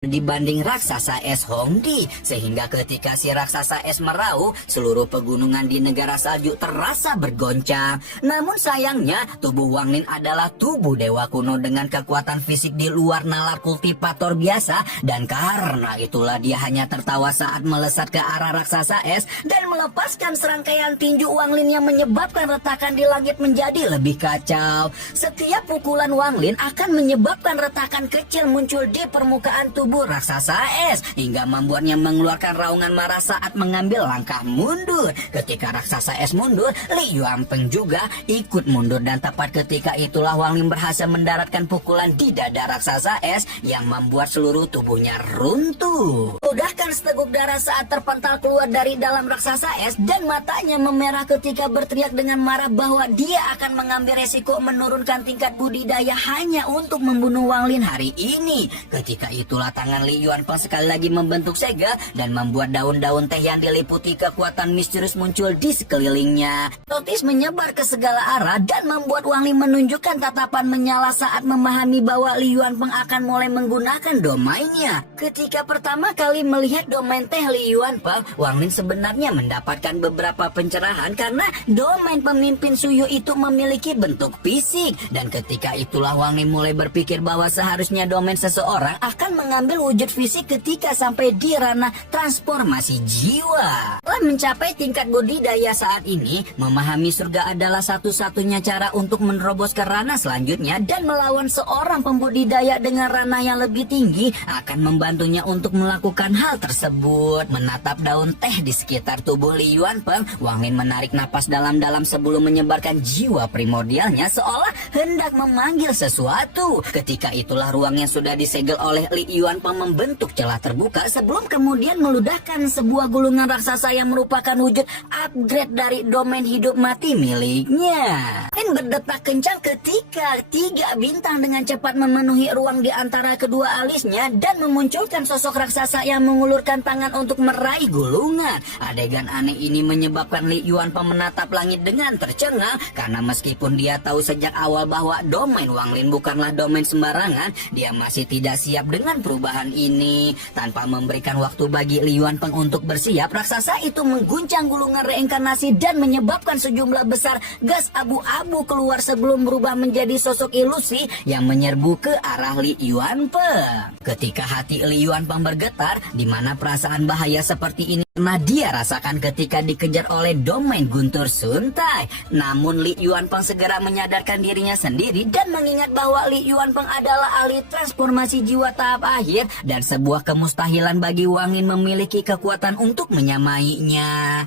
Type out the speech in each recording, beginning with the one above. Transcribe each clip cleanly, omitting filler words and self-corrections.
dibanding raksasa es Hongdi, sehingga ketika si raksasa es meraup, seluruh pegunungan di negara salju terasa bergoncang. Namun sayangnya, tubuh Wang Lin adalah tubuh dewa kuno dengan kekuatan fisik di luar nalar kultivator biasa, dan karena itulah dia hanya tertawa saat melesat ke arah raksasa es dan melepaskan serangkaian tinju Wang Lin yang menyebabkan retakan di langit menjadi lebih kacau. Setiap pukulan Wang Lin akan menyebabkan retakan kecil muncul di permukaan tubuh raksasa es hingga membuatnya mengeluarkan raungan marah saat mengambil langkah mundur. Ketika raksasa es mundur, Li Yuanpeng juga ikut mundur, dan tepat ketika itulah Wang Lin berhasil mendaratkan pukulan di dada raksasa es yang membuat seluruh tubuhnya runtuh. Udahkan seteguk darah saat terpental keluar dari dalam raksasa es, dan matanya memerah ketika berteriak dengan marah bahwa dia akan mengambil resiko menurunkan tingkat budidaya hanya untuk membunuh Wang Lin hari ini. Ketika itulah tangan Li Yuanpeng sekali lagi membentuk segel dan membuat daun-daun teh yang diliputi kekuatan misterius muncul di sekelilingnya. Notis menyebar ke segala arah dan membuat Wang Lin menunjukkan tatapan menyala saat memahami bahwa Li Yuanpeng akan mulai menggunakan domainnya. Ketika pertama kali melihat domain teh Li Yuanpeng, Wang Lin sebenarnya mendapatkan beberapa pencerahan karena domain pemimpin Suyu itu memiliki bentuk fisik, dan ketika itulah Wang Lin mulai berpikir bahwa seharusnya domain seseorang akan mengambil wujud fisik ketika sampai di ranah transformasi jiwa. Setelah mencapai tingkat budidaya saat ini, memahami surga adalah satu-satunya cara untuk menerobos ke ranah selanjutnya, dan melawan seorang pembudidaya dengan ranah yang lebih tinggi akan membantunya untuk melakukan hal tersebut. Menatap daun teh di sekitar tubuh Li Yuanpeng, Wang Lin menarik napas dalam-dalam sebelum menyebarkan jiwa primordialnya seolah hendak memanggil sesuatu. Ketika itulah ruang yang sudah disegel oleh Li Yuanpeng membentuk celah terbuka sebelum kemudian meludahkan sebuah gulungan raksasa yang merupakan wujud upgrade dari domain hidup mati miliknya. Lin berdetak kencang ketika 3 bintang dengan cepat memenuhi ruang di antara kedua alisnya dan memunculkan sosok raksasa yang mengulurkan tangan untuk meraih gulungan. Adegan aneh ini menyebabkan Li Yuanpeng menatap langit dengan tercengang, karena meskipun dia tahu sejak awal bahwa domain Wang Lin bukanlah domain sembarangan, dia masih tidak siap dengan perubahan ini. Tanpa memberikan waktu bagi Li Yuanpeng untuk bersiap, raksasa itu mengguncang gulungan reinkarnasi dan menyebabkan sejumlah besar gas abu-abu keluar sebelum berubah menjadi sosok ilusi yang menyerbu ke arah Li Yuanpeng. Ketika hati Li Yuanpeng bergetar, di mana perasaan bahaya seperti ini pernah dia rasakan ketika dikejar oleh domain Guntur Suntai. Namun Li Yuanpeng segera menyadarkan dirinya sendiri dan mengingat bahwa Li Yuanpeng adalah ahli transformasi jiwa tahap akhir, dan sebuah kemustahilan bagi Wang Lin memiliki kekuatan untuk menyamainya.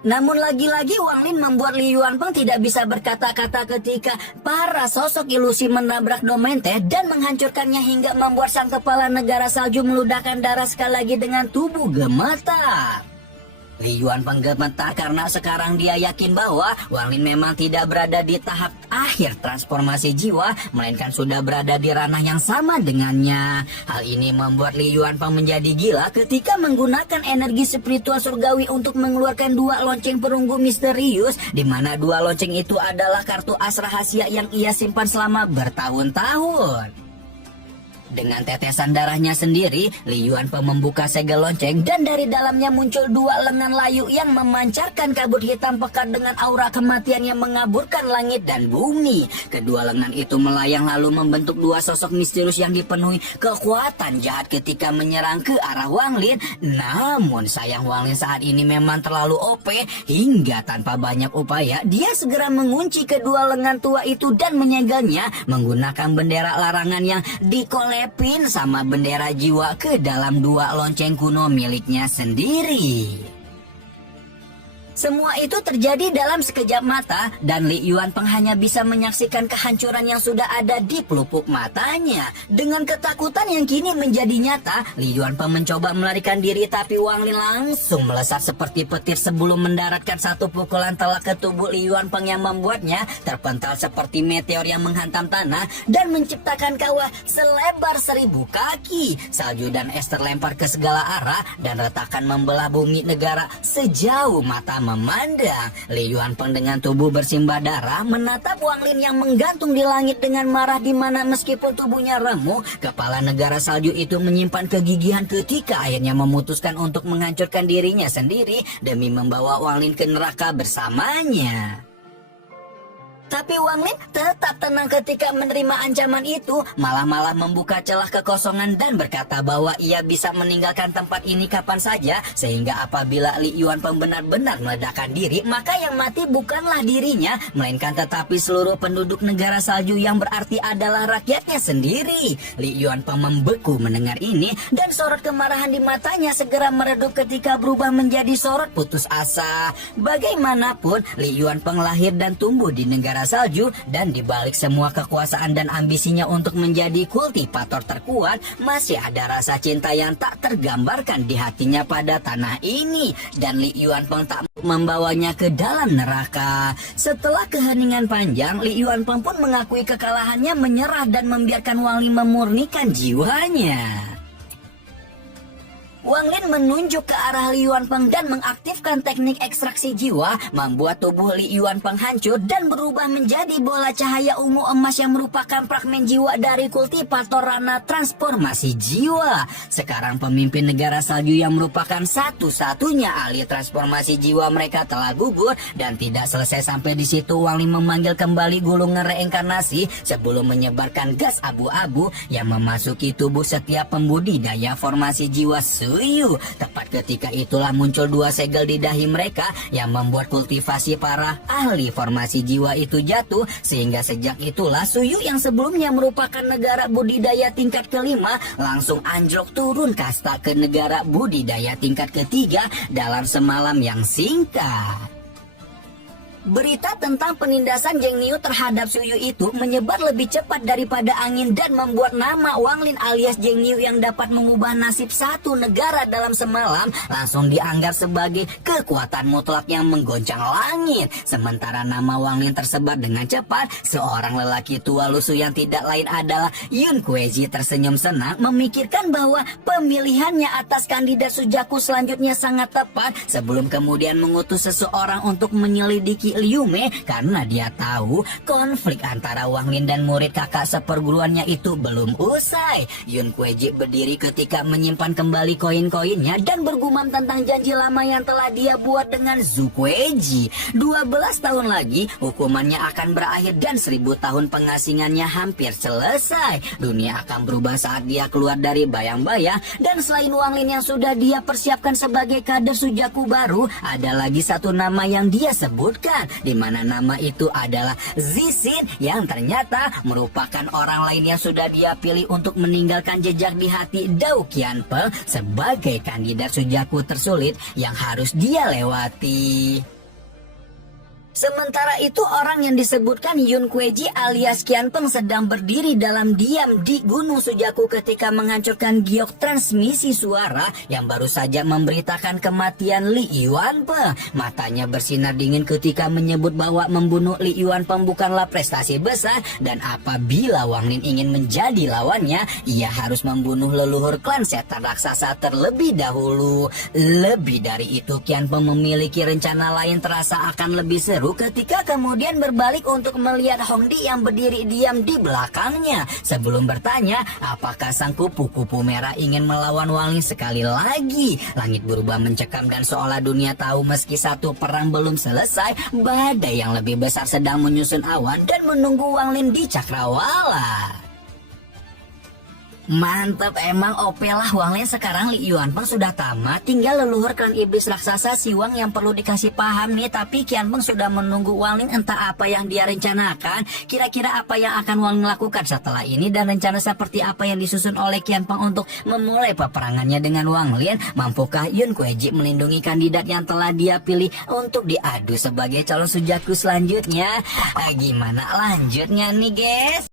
Namun lagi-lagi Wang Lin membuat Li Yuanpeng tidak bisa berkata-kata ketika para sosok ilusi menabrak domain teh dan menghancurkannya hingga membuat sang kepala negara salju meludahkan darah sekali lagi dengan tubuh gemetar. Li Yuanpeng gemetar karena sekarang dia yakin bahwa Wang Lin memang tidak berada di tahap akhir transformasi jiwa, melainkan sudah berada di ranah yang sama dengannya. Hal ini membuat Li Yuanpeng menjadi gila ketika menggunakan energi spiritual surgawi untuk mengeluarkan 2 lonceng perunggu misterius, di mana 2 lonceng itu adalah kartu as rahasia yang ia simpan selama bertahun-tahun. Dengan tetesan darahnya sendiri, Li Yuanpeng membuka segel lonceng dan dari dalamnya muncul 2 lengan layu yang memancarkan kabut hitam pekat dengan aura kematian yang mengaburkan langit dan bumi. Kedua lengan itu melayang lalu membentuk 2 sosok misterius yang dipenuhi kekuatan jahat ketika menyerang ke arah Wang Lin. Namun sayang Wang Lin saat ini memang terlalu OP hingga tanpa banyak upaya dia segera mengunci kedua lengan tua itu dan menyegelnya menggunakan bendera larangan yang dikolektif sama bendera jiwa ke dalam 2 lonceng kuno miliknya sendiri. Semua itu terjadi dalam sekejap mata, dan Li Yuanpeng hanya bisa menyaksikan kehancuran yang sudah ada di pelupuk matanya. Dengan ketakutan yang kini menjadi nyata, Li Yuanpeng mencoba melarikan diri, tapi Wang Lin langsung melesat seperti petir sebelum mendaratkan satu pukulan telak ke tubuh Li Yuanpeng yang membuatnya terpental seperti meteor yang menghantam tanah dan menciptakan kawah selebar 1000 kaki. Salju dan es terlempar ke segala arah dan retakan membelah bumi negara sejauh mata memandang. Li Yuanpeng dengan tubuh bersimbah darah menatap Wang Lin yang menggantung di langit dengan marah, di mana meskipun tubuhnya remuk, kepala negara salju itu menyimpan kegigihan ketika akhirnya memutuskan untuk menghancurkan dirinya sendiri demi membawa Wang Lin ke neraka bersamanya. Tapi Wang Lin tetap tenang ketika menerima ancaman itu, malah membuka celah kekosongan dan berkata bahwa ia bisa meninggalkan tempat ini kapan saja, sehingga apabila Li Yuanpeng benar-benar meledakkan diri, maka yang mati bukanlah dirinya, melainkan tetapi seluruh penduduk negara salju yang berarti adalah rakyatnya sendiri. Li Yuanpeng membeku mendengar ini, dan sorot kemarahan di matanya segera meredup ketika berubah menjadi sorot putus asa. Bagaimanapun, Li Yuanpeng lahir dan tumbuh di negara salju, dan dibalik semua kekuasaan dan ambisinya untuk menjadi kultivator terkuat, masih ada rasa cinta yang tak tergambarkan di hatinya pada tanah ini, dan Li Yuanpeng tak membawanya ke dalam neraka. Setelah keheningan panjang, Li Yuanpeng pun mengakui kekalahannya, menyerah dan membiarkan Wang Lin memurnikan jiwanya. Wang Lin menunjuk ke arah Li Yuanpeng dan mengaktifkan teknik ekstraksi jiwa, membuat tubuh Li Yuanpeng hancur dan berubah menjadi bola cahaya ungu emas yang merupakan fragmen jiwa dari kultivator Rana transformasi jiwa. Sekarang pemimpin negara salju yang merupakan satu-satunya ahli transformasi jiwa mereka telah gugur, dan tidak selesai sampai di situ, Wang Lin memanggil kembali gulungan reinkarnasi sebelum menyebarkan gas abu-abu yang memasuki tubuh setiap pembudidaya formasi jiwa Suyu. Tepat ketika itulah muncul dua segel di dahi mereka yang membuat kultivasi para ahli formasi jiwa itu jatuh, sehingga sejak itulah Suyu yang sebelumnya merupakan negara budidaya tingkat kelima langsung anjlok turun kasta ke negara budidaya tingkat ketiga dalam semalam yang singkat. Berita tentang penindasan Zheng Niu terhadap Suyu itu menyebar lebih cepat daripada angin dan membuat nama Wang Lin alias Zheng Niu yang dapat mengubah nasib satu negara dalam semalam langsung dianggap sebagai kekuatan mutlak yang menggoncang langit. Sementara nama Wang Lin tersebar dengan cepat, seorang lelaki tua lusuh yang tidak lain adalah Yun Kueji tersenyum senang memikirkan bahwa pemilihannya atas kandidat Sujaku selanjutnya sangat tepat, sebelum kemudian mengutus seseorang untuk menyelidiki Liu Mei, karena dia tahu konflik antara Wang Lin dan murid kakak seperguruannya itu belum usai. Yun Kueji berdiri ketika menyimpan kembali koin-koinnya dan bergumam tentang janji lama yang telah dia buat dengan Zhu Kueji. 12 tahun lagi hukumannya akan berakhir dan 1000 tahun pengasingannya hampir selesai. Dunia akan berubah saat dia keluar dari bayang-bayang, dan selain Wang Lin yang sudah dia persiapkan sebagai kader Sujaku baru, ada lagi satu nama yang dia sebutkan, di mana nama itu adalah Zixin, yang ternyata merupakan orang lain yang sudah dia pilih untuk meninggalkan jejak di hati Dao Qianpeng sebagai kandidat Sujaku tersulit yang harus dia lewati. Sementara itu, orang yang disebutkan Yun Kueji alias Qianpeng sedang berdiri dalam diam di Gunung Sujaku ketika menghancurkan giok transmisi suara yang baru saja memberitakan kematian Li Yuanpeng. Matanya bersinar dingin ketika menyebut bahwa membunuh Li Yuanpeng bukanlah prestasi besar, dan apabila Wang Lin ingin menjadi lawannya, ia harus membunuh leluhur klan setan raksasa terlebih dahulu. Lebih dari itu, Qianpeng memiliki rencana lain terasa akan lebih seru ketika kemudian berbalik untuk melihat Hongdi yang berdiri diam di belakangnya. Sebelum bertanya apakah sang kupu-kupu merah ingin melawan Wang Lin sekali lagi, langit berubah mencekam dan seolah dunia tahu meski satu perang belum selesai, badai yang lebih besar sedang menyusun awan dan menunggu Wang Lin di cakrawala. Mantap, emang OP lah Wang Lin. Sekarang Li Yuanpeng sudah tamat, tinggal leluhur klan iblis raksasa Siwang yang perlu dikasih paham nih. Tapi Qianpeng sudah menunggu Wang Lin, entah apa yang dia rencanakan. Kira-kira apa yang akan Wang Lin lakukan setelah ini, dan rencana seperti apa yang disusun oleh Qianpeng untuk memulai peperangannya dengan Wang Lin. Mampukah Yun Kueji melindungi kandidat yang telah dia pilih untuk diadu sebagai calon Sujaku selanjutnya? Gimana lanjutnya nih guys?